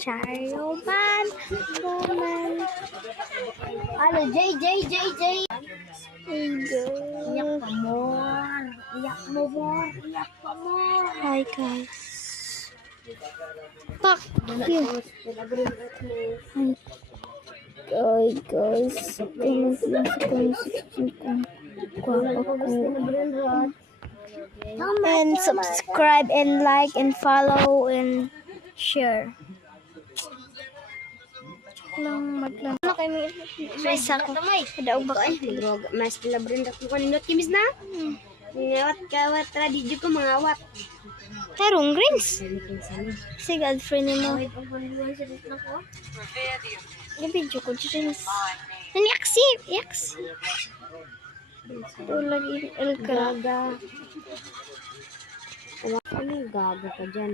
Chayoban woman. Ano, J. Iyak pa more. Iyak mo more. Iyak pa more. Hi guys. Pak. Hi guys. Comment lang sa comment section kung guwapa ko. And subscribe and like and follow and share. Lang maglang. Ano kayo may resa ko? Ada ubak ay. Mas labrin dak ko nindot kimis na. Ngawat kawat tradisi ko mangawat. Tarong greens. Si girlfriend mo. Video ko greens. Nani aksi. Ito lagi El Gaga. Ano gaga ka dyan?